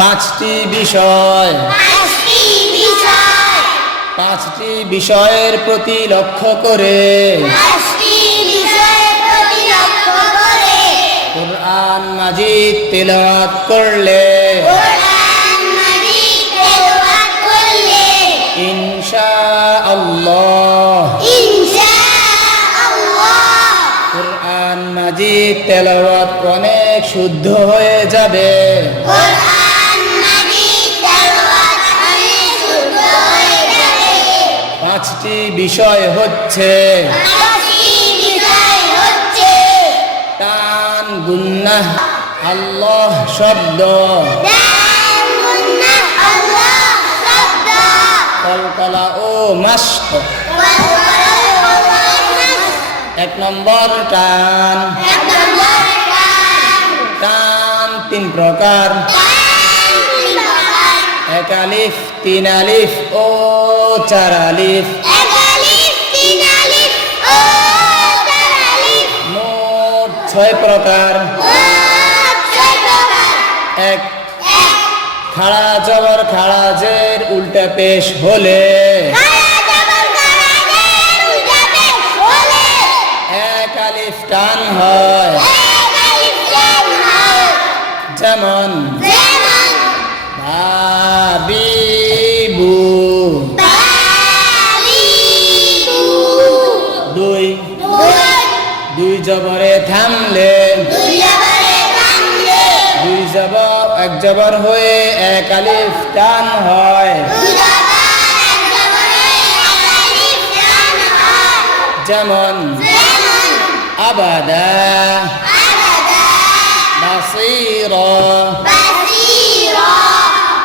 পাঁচটি বিষয়। পাঁচটি বিষয়ের প্রতি লক্ষ্য করে। কোরআন মাজিদ তেলাওয়াত করলে। ইনশা আল্লাহ কোরআন মাজিদ তেলাওয়াত অনেক শুদ্ধ হয়ে যাবে। বিষয় হচ্ছে টান গুন্নাহ আল্লাহ শব্দ। কলকলা ও মাস্ক। এক নম্বর টান। টান তিন প্রকার। কান তিন এক আলিফ, তিন আলিফ ও চার আলিফ। ছয় প্রকার। এক। খাড়া জবর খাড়া জের উল্টা পেশ হলে। এক আলিফ টান হয়। যেমন দুই। দুই জবরে থামলে। দুই জবরে এক জবর হয়ে এক আলিফ টান হয়। যেমন আবাদা। বাসির।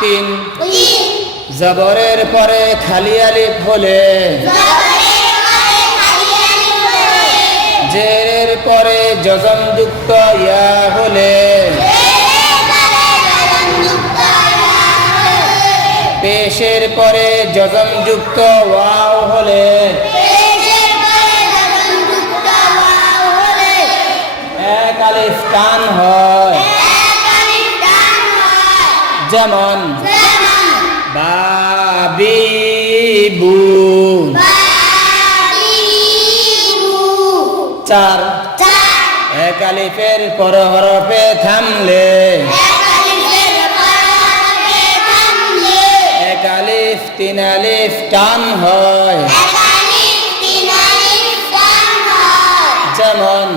তিন জবরের পরে খালি আলিফ হলে। জবরে জেরের পরে যজম যুক্ত ইয়া হলে। পেশের পরে যজম যুক্ত ওয়াও হলে। এক আলিফ টান হয়। যেমন বাবিবু চার। এক আলিফের পর হরফে থামলে। এক আলিফ তিন আলিফ টান হয়। যেমন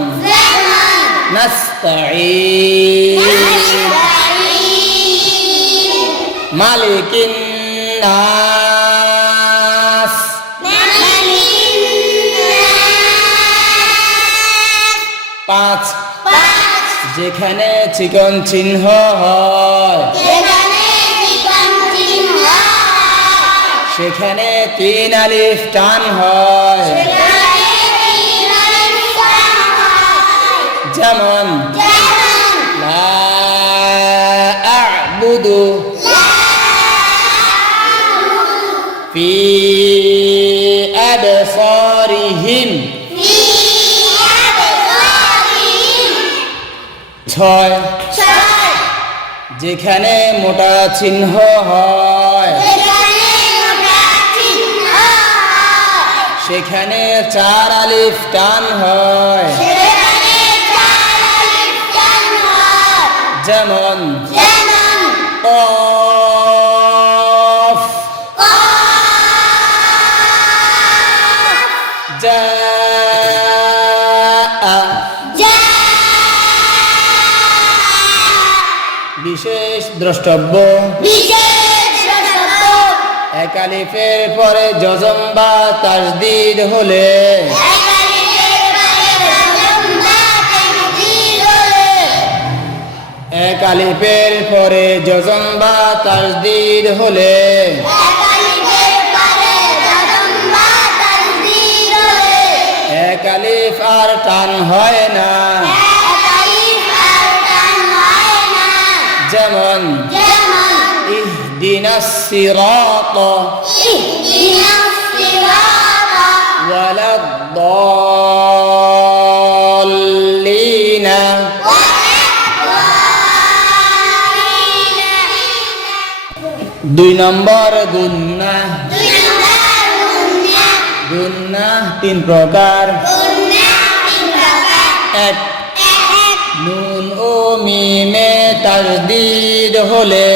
নাস্তাঈন মালিকিন পাঁচ। যেখানে চিকন চিহ্ন হয় সেখানে তিন আলিফ টান হয়। যেমন। লা আ'বুদু ছয়। যেখানে মোটা চিহ্ন হয়। সেখানে চার আলিফ টান হয়। যেমন বিশেষ দ্রষ্টব্য। একালিফের পরে যজম বা তাসদিদ হলে। এক পরে যজম বা তাসদিদ হলে। এক আলিফ আর টান হয় না। যেমন সিরাত। ওয়ালাদ দাল্লিন। দুই নম্বর গুন্না দুই নম্বর গুন্না। গুন্না তিন প্রকার। এক, নুন ও মিমে তাজদিদ। হলে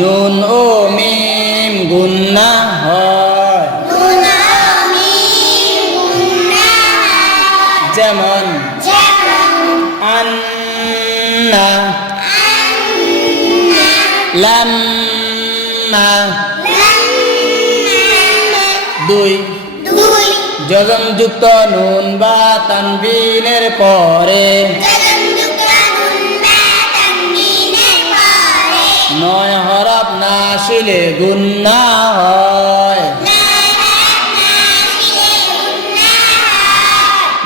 নুন ও মিমে গুন্না হয়। যেমন আন্না লাম্মা। দুই যুক্ত নুন বা তানবিনের পরে। নয় হরফ না আসিলে গুন্না হয়।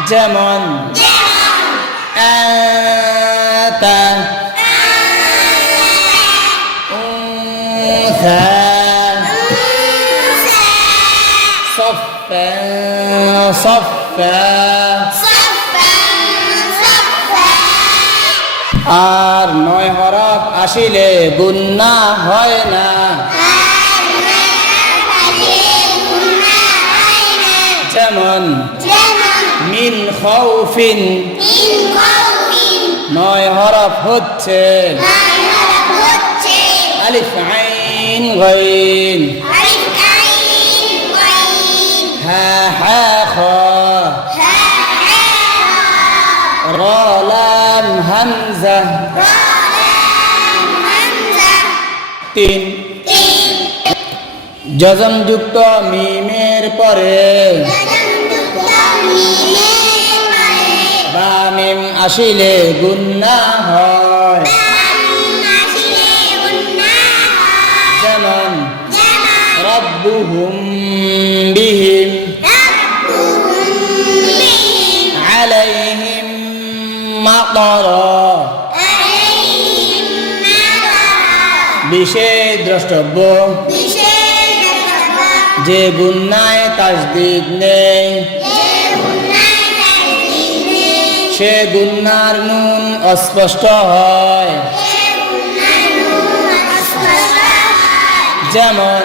যেমন আতা صفا আর নয় হরফ আসিলে গুন্না হয় না যেমন মিন খৌফিন নয় হরফ হচ্ছে আলিফ আইন গাইন হা হা খ র হামজা। তিন। যজম যুক্ত মিমের পরে। বা মিম আসিলে গুন্না হয়। যেমন, রব্বুহুম বিহিম মাতারা বিশেষ দ্রষ্টব্য। যে গুন্নায় তাজদিদ নেই সে গুন্নার নুন অস্পষ্ট হয়। যেমন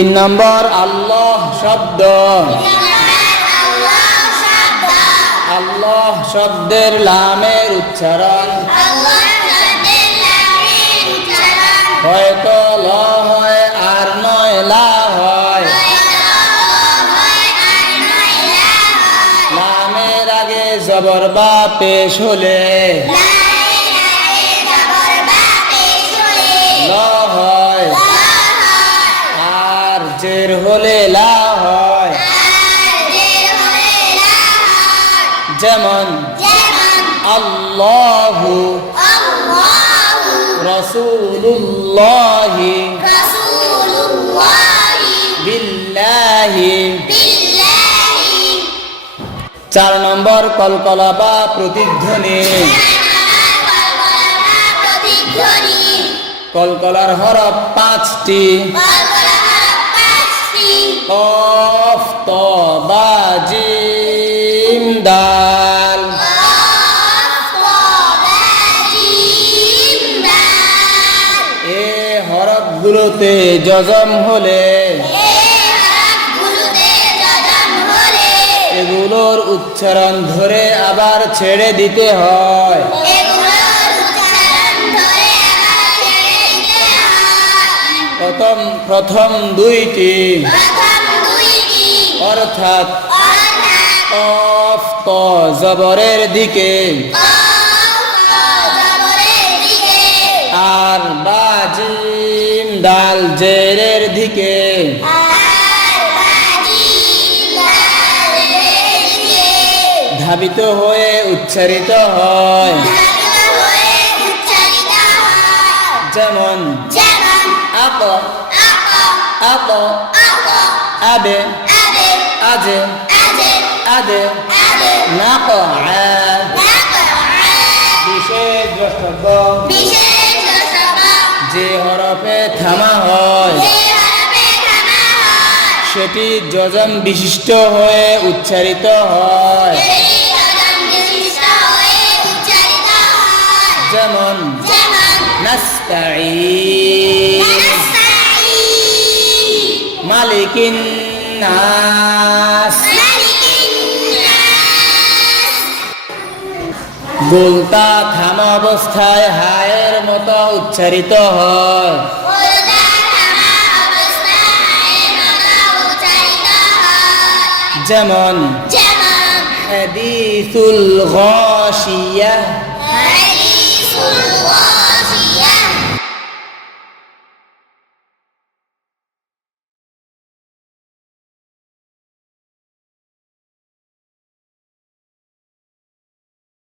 তিন নম্বর, আল্লাহ শব্দ। আল্লাহ শব্দের লামের উচ্চারণ। হয়তো ল, হয় আর নয় লা, হয়। লামের আগে জবর বা পেশ হলে। জের হলে লা হয়। যেমন আল্লাহু রসুল্লাহি বিল্লাহি। চার নম্বর কলকলা বা প্রতিধ্বনি। কলকলার হরফ পাঁচটি। কফ ত এ হরফগুলোতে যজম হলে, এগুলোর উচ্চারণ ধরে আবার ছেড়ে দিতে হয়। প্রথম প্রথম দুইটি। অর্থাৎ ত জবরের দিকে দাল জেরের দিকে। ধাবিত হয়ে উচ্চারিত হয়। যেমন আপ আপ আবে আজে আদে নাক বিশেষ দ্রষ্টব্য। যে হরফে থামা হয় সেটি যজম বিশিষ্ট হয়ে উচ্চারিত হয়। যেমন নাস্তাঈন মালিকিন নাস। গোলতা থামা অবস্থায় হায়ের মতো উচ্চারিত হয়। যেমন যেমন হাদিসুল গাশিয়া। হাদিসুল